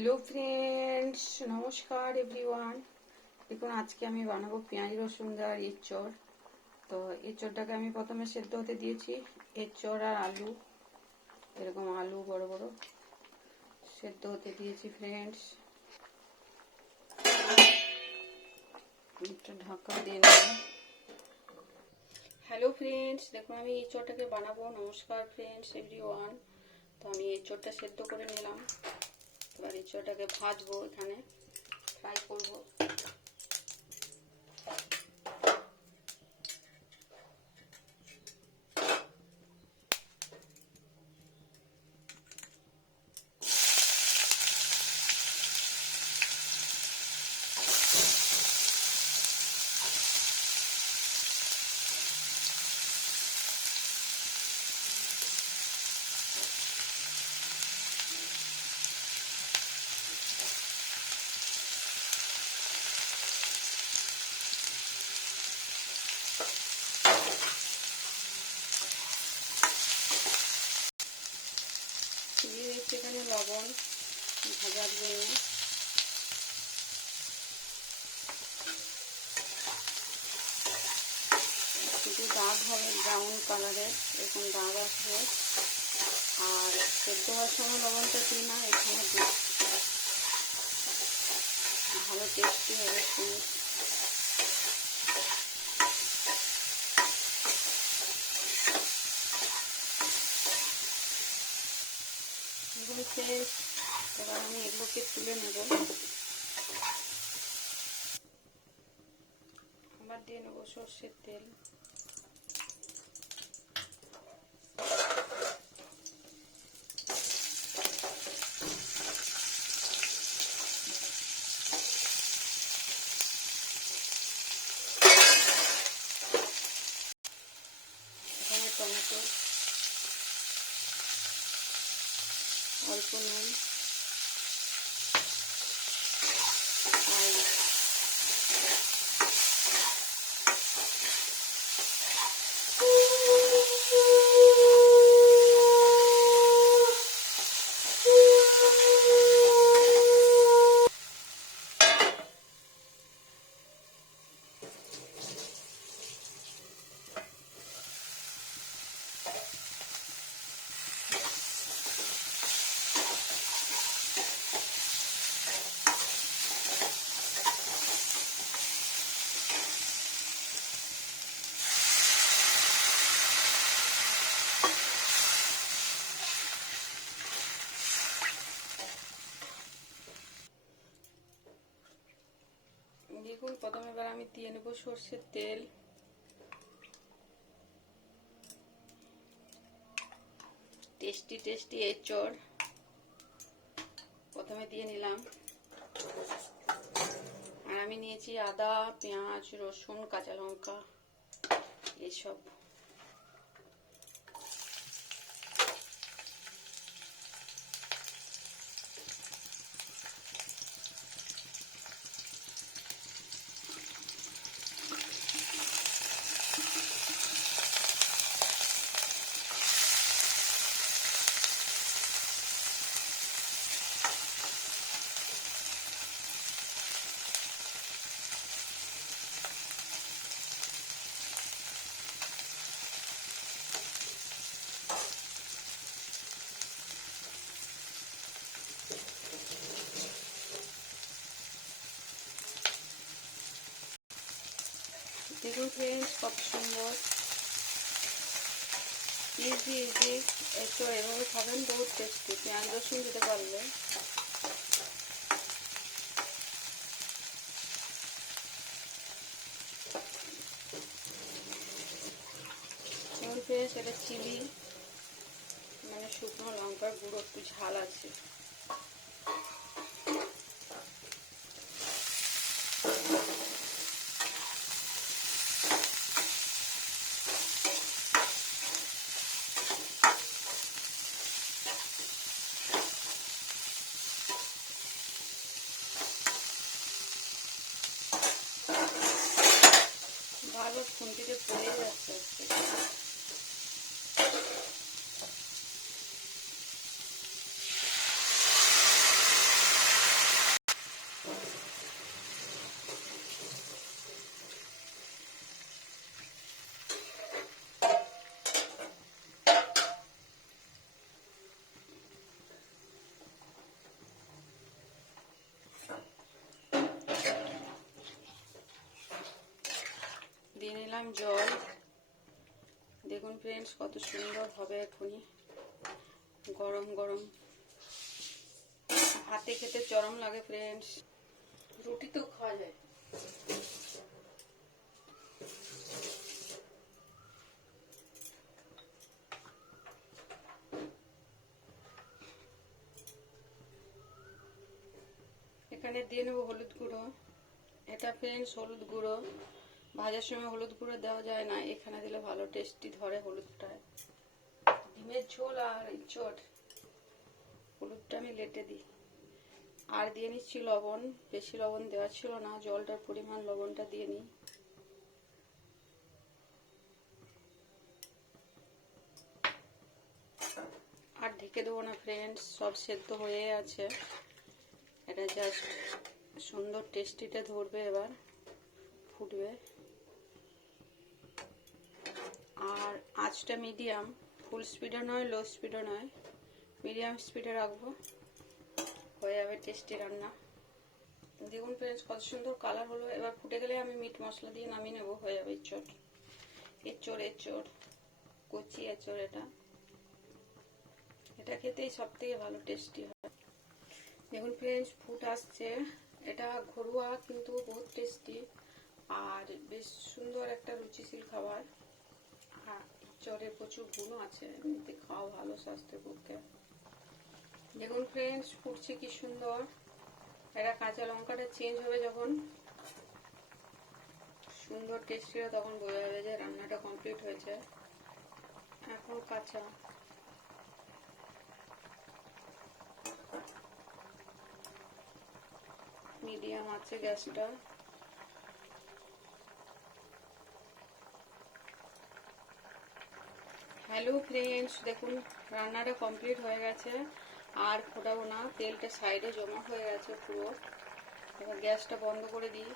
Hello friends, নমস্কার everyone. দেখুন, আজকে আমি বানাবো পেঁয়াজ, রসুন দেওয়ার এঁচড়। তো এঁচড়টাকে আমি প্রথমে সেদ্ধ হতে দিয়েছি। এঁচড় আর আলু, এরকম আলু বড় বড়। সেদ্ধ হতে দিয়েছি, ফ্রেন্ডস। ঢাকা দিয়ে নেব হ্যালো ফ্রেন্ডস, দেখুন, আমি এঁচড়টাকে বানাবো। নমস্কার, ফ্রেন্ডস, এভরিওয়ান। তো আমি এঁচড়টা সেদ্ধ করে নিলাম। এবার এঁচড়টাকে ভাজবো এখানে ফ্রাই করব দিয়ে দিচ্ছি এখানে লবণ ভাজার জন্য। কিছু দাগ হবে ব্রাউন কালারের এরকম দাগ আসবে। আর সেদ্ধ হওয়ার সময় লবণটা দিই না, এখানে দিই। ভালো টেস্টি হবে শুনি হয়েছে এবার আমি এগুলোকে তুলে নেব। আবার দিয়ে নেব সর্ষের তেল। টমেটো অল্প নুন আর দেখুন প্রথমে এবার আমি দিয়ে নেব সর্ষের তেল। টেস্টি টেস্টি এঁচড়। প্রথমে দিয়ে নিলাম। আর আমি নিয়েছি আদা, পেঁয়াজ, রসুন, কাঁচা লঙ্কা, এসব। দেখুন ফ্রেন্ডস কত সুন্দর। ইজি ইজি একটু এভাবে খাবেন, বহুত টেস্টি পেঁয়াজ, রসুন দিতে পারলে ফ্রেন্ডস এটা চিলি মানে শুকনো লঙ্কার গুঁড়ো, একটু ঝাল আছে। খুন্তিতে পড়ে যাচ্ছে দিলাম জল। দেখুন ফ্রেন্ডস কত সুন্দর হবে এখনই। গরম গরম। হাতে খেতে চরম লাগে ফ্রেন্ডস রুটি তো খাওয়া যায়। এখানে দিয়ে নেব হলুদ গুঁড়ো। এটা ফ্রেন্ডস হলুদ গুঁড়ো। ভাজার সময় হলুদ গুঁড়ো দেওয়া যায় না, এখানে দিলে ভালো টেস্টি ধরে হলুদটায়। ডিমের ঝোল আর চট, হলুদটা আমি লেটে দিই। আর দিয়ে নিচ্ছি লবণ, বেশি লবণ দেওয়া ছিল না, জলটার পরিমাণ লবণটা দিয়ে নিই। আর ঢেকে দেবো না ফ্রেন্ডস সব সেদ্ধ হয়ে আছে। এটা জাস্ট সুন্দর টেস্টিটা ধরবে এবার, ফুটবে। আর আঁচটা মিডিয়াম ফুল স্পিডে নয় লো স্পিডও নয়। মিডিয়াম স্পিডে রাখব। হয়ে যাবে টেস্টি রান্না। দেখুন ফ্রেন্ডস কত সুন্দর কালার হলো। এবার ফুটে গেলে আমি মিট মশলা দিয়ে নামিয়ে নেব। হয়ে যাবে এঁচড়। এঁচড় এঁচড়। কচি এঁচড় এটা। এটা খেতেই সব থেকে ভালো টেস্টি হয়। দেখুন ফ্রেন্ডস ফুট আসছে। এটা ঘরোয়া কিন্তু বহুত টেস্টি আর বেশ সুন্দর একটা রুচিশীল খাবার। আর চরে প্রচুর গুণও আছে। এমনিতে খাওয়া ভালো, স্বাস্থ্যের পক্ষে। দেখুন ফ্রেন্ডস ফুটছে কি সুন্দর। এটা কাঁচা লঙ্কাটা চেঞ্জ হবে যখন। সুন্দর টেস্টি হবে তখন বোঝা যাবে যে রান্নাটা কমপ্লিট হয়েছে। এখন কাঁচা। মিডিয়াম আছে গ্যাসটা। হ্যালো ফ্রেন্ডস দেখুন, রান্নাটা কমপ্লিট হয়ে গেছে। আর ফোটাবো না, তেলটা সাইডে জমা হয়ে গেছে পুরো। এবার গ্যাসটা বন্ধ করে দিই।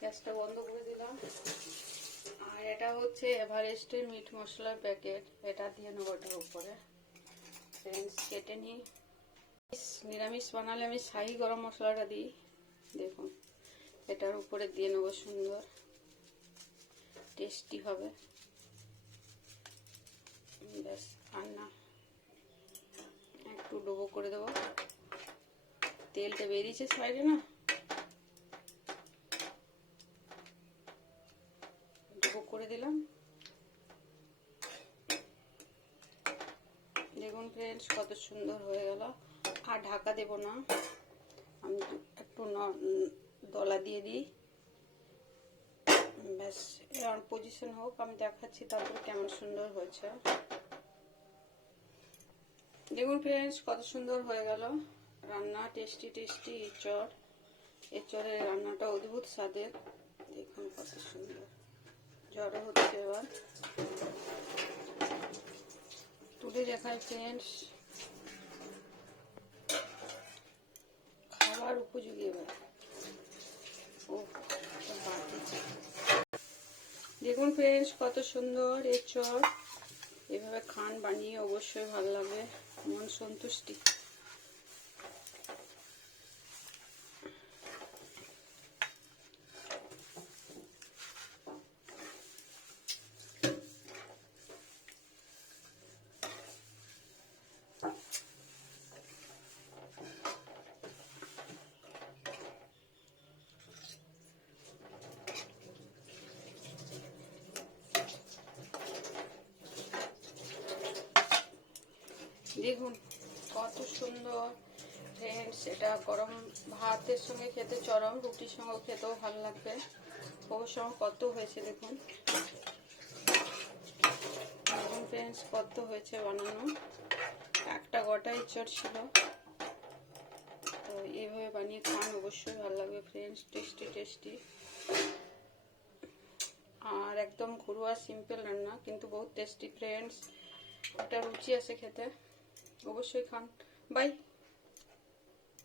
গ্যাসটা বন্ধ করে দিলাম। আর এটা হচ্ছে এভারেস্টের মিট মশলার প্যাকেট। এটা দিয়ে নেব ওটার উপরে। ফ্রেন্ডস কেটে নিই। নিরামিষ বানালে আমি শাহি গরম মশলাটা দিই। দেখুন। এটার উপরে দিয়ে নেব সুন্দর। টেস্টি হবে। ব্যাস, আর না। একটু ডোবো করে দেবো। তেলটা বেরিয়েছে সাইডে না? ডোবো করে দিলাম। দেখুন ফ্রেন্ডস কত সুন্দর হয়ে গেল। আর ঢাকা দেব না। আমি একটু দলা দিয়ে দিই। ব্যাস এরকম পজিশন হোক, আমি দেখাচ্ছি তারপর কেমন সুন্দর হয়েছে। দেখুন ফ্রেন্ডস কত সুন্দর হয়ে গেল। রান্না টেস্টি টেস্টি এঁচড়। এঁচড়ের রান্নাটা অদ্ভুত স্বাদের। দেখুন কত সুন্দর। জড়ো হচ্ছে এবার। তুলে দেখায় ফ্রেন্ডস খাবার উপযোগী এবার ও দেখুন ফ্রেন্ডস কত সুন্দর এঁচড় এভাবে খান বানিয়ে অবশ্যই ভালো লাগবে মন সন্তুষ্টি। দেখুন, কত সুন্দর। ফ্রেন্ডস এটা গরম ভাতের সঙ্গে খেতে চরম, রুটির সঙ্গে খেতেও ভালো লাগবে। অবশ্য কত হয়েছে, দেখুন। দেখুন ফ্রেন্ডস কত হয়েছে বানানো। একটা গোটা ইচড় ছিল। তো এইভাবে বানিয়ে খান, অবশ্যই ভালো লাগবে ফ্রেন্ডস টেস্টি টেস্টি আর একদম ঘরোয়া সিম্পল রান্না, কিন্তু বহুত টেস্টি ফ্রেন্ডস একটা রুচি আছে খেতে। অবশ্যই খান। বাই।